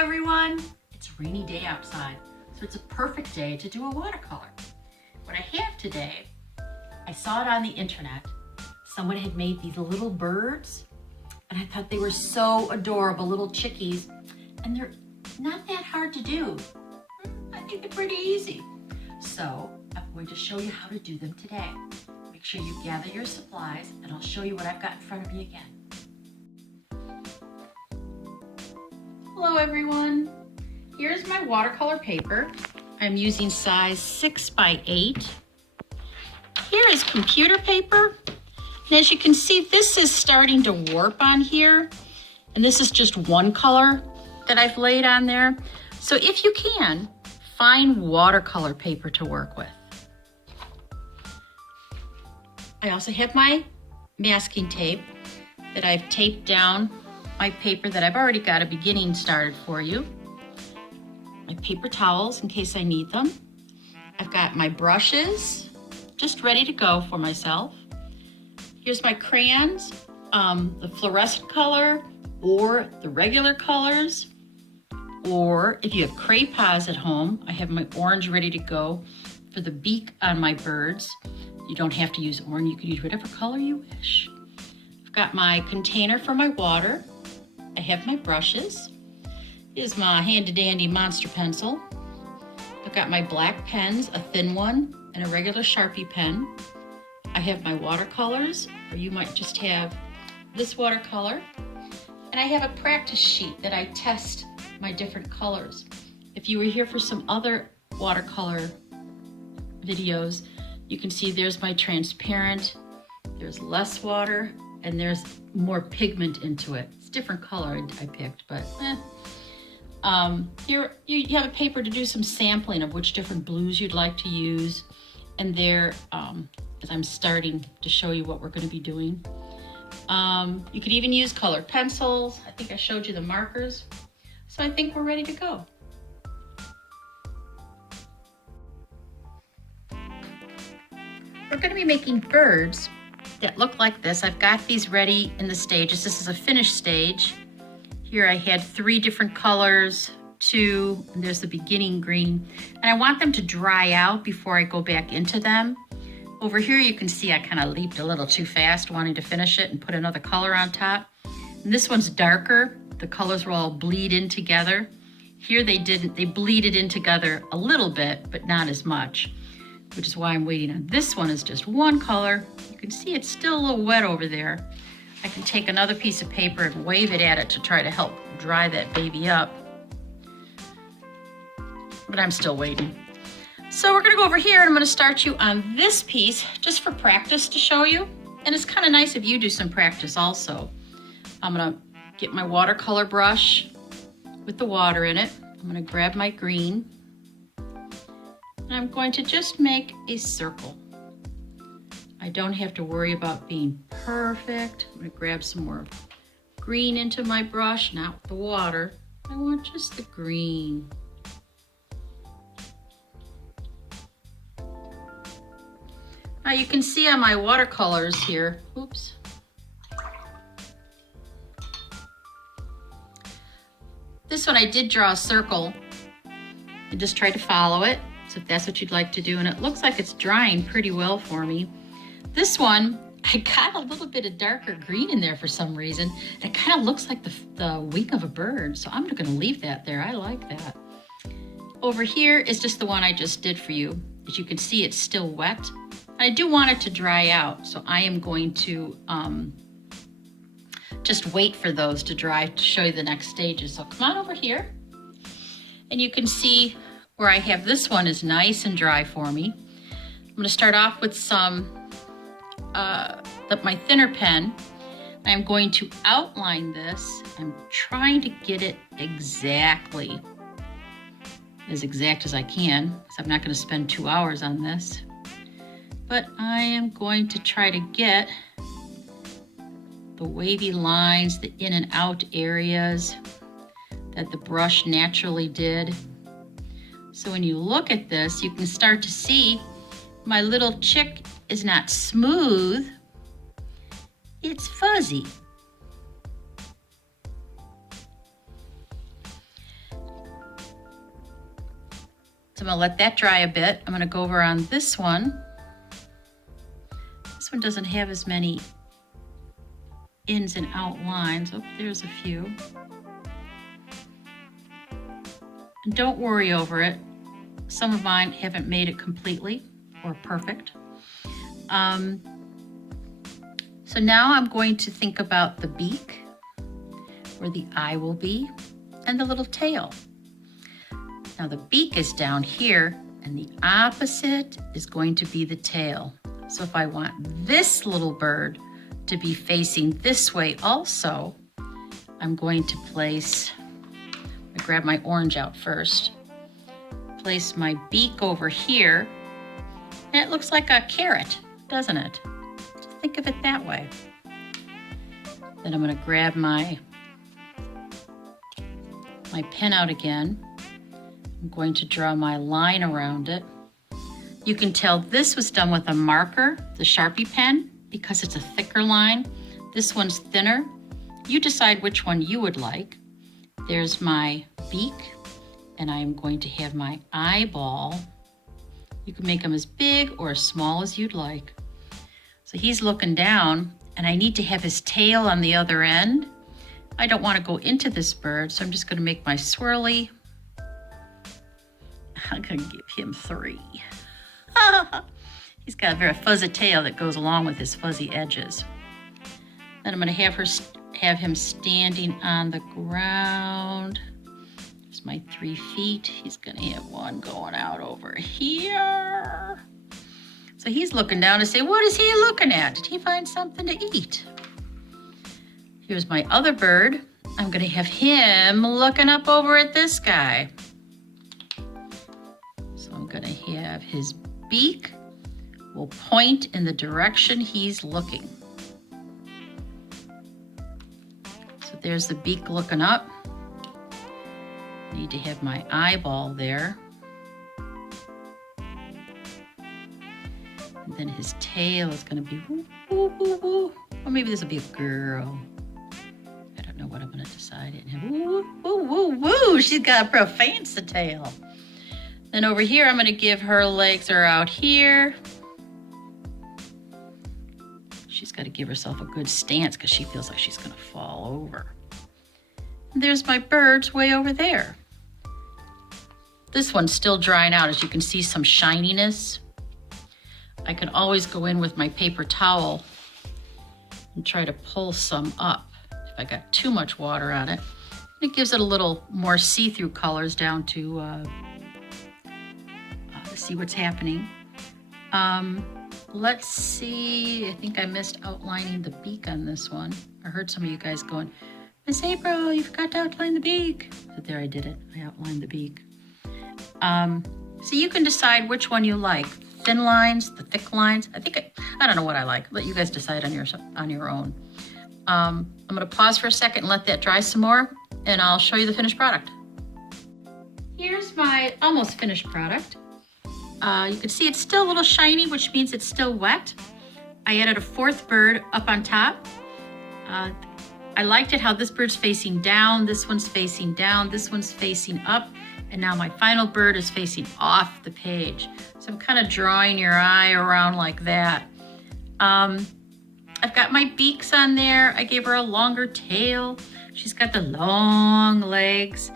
everyone. It's a rainy day outside, so it's a perfect day to do a watercolor. What I have today, I saw it on the internet. Someone had made these little birds, and I thought they were so adorable, little chickies, and they're not that hard to do. I think they're pretty easy. So I'm going to show you how to do them today. Make sure you gather your supplies, and I'll show you what I've got in front of me again. Hello everyone. Here's my watercolor paper. I'm using size 6 by 8. Here is computer paper. And as you can see, this is starting to warp on here. And this is just one color that I've laid on there. So if you can, find watercolor paper to work with. I also have my masking tape that I've taped down my paper that I've already got a beginning started for you. My paper towels in case I need them. I've got my brushes just ready to go for myself. Here's my crayons, the fluorescent color or the regular colors. Or if you have crayons at home, I have my orange ready to go for the beak on my birds. You don't have to use orange, you can use whatever color you wish. I've got my container for my water. I have my brushes. Here's my handy dandy monster pencil. I've got my black pens, a thin one and a regular Sharpie pen. I have my watercolors, or you might just have this watercolor. And I have a practice sheet that I test my different colors. If you were here for some other watercolor videos, you can see there's my transparent, there's less water, and there's more pigment into it. It's a different color I picked, but here you have a paper to do some sampling of which different blues you'd like to use. And there, as I'm starting to show you what we're going to be doing. You could even use colored pencils. I think I showed you the markers. So I think we're ready to go. We're going to be making birds that look like this. I've got these ready in the stages. This is a finished stage. Here I had 3 different colors, 2, and there's the beginning green. And I want them to dry out before I go back into them. Over here you can see I kind of leaped a little too fast wanting to finish it and put another color on top. And this one's darker. The colors will all bleed in together. Here they didn't. They bleeded in together a little bit, but not as much, which is why I'm waiting on this one is just one color. You can see it's still a little wet over there. I can take another piece of paper and wave it at it to try to help dry that baby up. But I'm still waiting. So we're gonna go over here and I'm gonna start you on this piece just for practice to show you. And it's kind of nice if you do some practice also. I'm gonna get my watercolor brush with the water in it. I'm gonna grab my green. And I'm going to just make a circle. I don't have to worry about being perfect. I'm gonna grab some more green into my brush, not the water. I want just the green. Now you can see on my watercolors here, oops. This one I did draw a circle and just try to follow it. So if that's what you'd like to do, and it looks like it's drying pretty well for me. This one, I got a little bit of darker green in there for some reason. It kind of looks like the wing of a bird, so I'm gonna leave that there. I like that. Over here is just the one I just did for you. As you can see, it's still wet. I do want it to dry out, so I am going to just wait for those to dry to show you the next stages. So come on over here, and you can see where I have this one is nice and dry for me. I'm gonna start off with some, my thinner pen. I'm going to outline this. I'm trying to get it exactly, as exact as I can, because I'm not gonna spend 2 hours on this. But I am going to try to get the wavy lines, the in and out areas that the brush naturally did. So when you look at this, you can start to see my little chick is not smooth, it's fuzzy. So I'm gonna let that dry a bit. I'm gonna go over on this one. This one doesn't have as many ins and out lines. Oh, there's a few. And don't worry over it. Some of mine haven't made it completely or perfect. So now I'm going to think about the beak, where the eye will be, and the little tail. Now the beak is down here, and the opposite is going to be the tail. So if I want this little bird to be facing this way also, I'm going to place, I grab my orange out first, place my beak over here, and it looks like a carrot, doesn't it? Think of it that way. Then I'm going to grab my pen out again. I'm going to draw my line around it. You can tell this was done with a marker, the Sharpie pen, because it's a thicker line. This one's thinner. You decide which one you would like. There's my beak, and I am going to have my eyeball. You can make them as big or as small as you'd like. So he's looking down, and I need to have his tail on the other end. I don't want to go into this bird, so I'm just going to make my swirly. I'm going to give him 3. He's got a very fuzzy tail that goes along with his fuzzy edges. Then I'm going to have him standing on the ground. There's my 3 feet. He's going to have one going out over here. So he's looking down to say, what is he looking at? Did he find something to eat? Here's my other bird. I'm going to have him looking up over at this guy. So I'm going to have his beak will point in the direction he's looking. So there's the beak looking up. I need to have my eyeball there. And then his tail is going to be woo, woo, woo, woo. Or maybe this will be a girl. I don't know what I'm going to decide. Woo, woo, woo, woo. She's got a fancy tail. Then over here, I'm going to give her legs are out here. She's got to give herself a good stance because she feels like she's going to fall over. And there's my birds way over there. This one's still drying out. As you can see, some shininess. I can always go in with my paper towel and try to pull some up if I got too much water on it. It gives it a little more see-through colors down to see what's happening. Let's see, I think I missed outlining the beak on this one. I heard some of you guys going, Miss April, you forgot to outline the beak. But there, I did it. I outlined the beak. So you can decide which one you like. Thin lines, the thick lines. I don't know what I like. Let you guys decide on your own. I'm going to pause for a second and let that dry some more, and I'll show you the finished product. Here's my almost finished product. You can see it's still a little shiny, which means it's still wet. I added a 4th bird up on top. I liked it how this bird's facing down, this one's facing down, this one's facing up, and now my final bird is facing off the page. So I'm kind of drawing your eye around like that. I've got my beaks on there. I gave her a longer tail. She's got the long legs.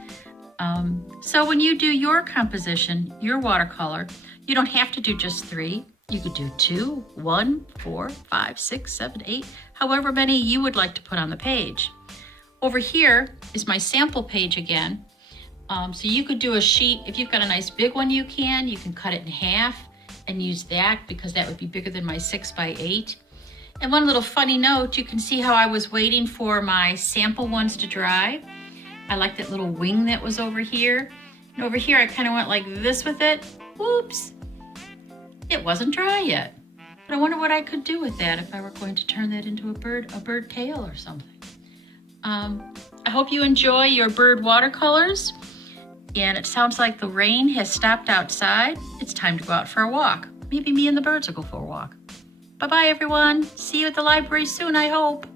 So when you do your composition, your watercolor, you don't have to do just 3. You could do 2, 1, 4, 5, 6, 7, 8, however many you would like to put on the page. Over here is my sample page again. So you could do a sheet. If you've got a nice big one, you can cut it in half and use that because that would be bigger than my 6x8. And one little funny note, you can see how I was waiting for my sample ones to dry. I like that little wing that was over here. And over here, I kind of went like this with it. Whoops, it wasn't dry yet. But I wonder what I could do with that if I were going to turn that into a bird tail or something. I hope you enjoy your bird watercolors. And it sounds like the rain has stopped outside. It's time to go out for a walk. Maybe me and the birds will go for a walk. Bye-bye, everyone. See you at the library soon, I hope.